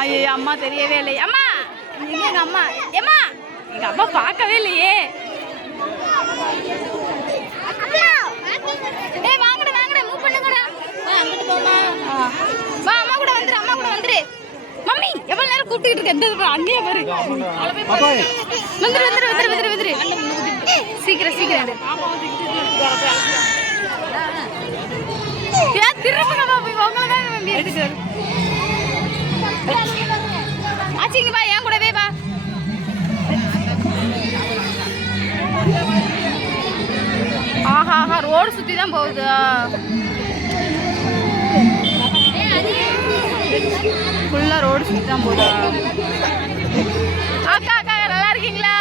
ஐயோ அம்மா தெரியவே இல்லையே. அம்மா எங்க அம்மா? ஏம்மா எங்க அம்மா பார்க்கவே இல்லையே. ஏய் வாங்கடா வாங்கடா, மூவ் பண்ணுங்கடா. அங்கிட்டு போமா. வா அம்மா கூட வந்துரு, அம்மா கூட வந்துரு. மம்மி எவ்வளவு நேரம் கூப்பிட்டுட்டு இருக்க? எந்த அண்ணியா பாரு. வந்துரு வந்துரு வந்துரு வந்துரு வந்துரு. சீக்கிரம் சீக்கிரம். ஏன் திரும்புங்கம்மா, போய் உங்களை தான் நம்பி எடுத்துட்டு ஆச்சிங்க. பா என் கூடவே பா. ஆஹா ஆஹா, ரோடு சுற்றி தான் போகுது. ஃபுல்லாக ரோடு சுற்றி தான் போகுதா? அக்கா அக்கா நல்லா இருக்கீங்களா?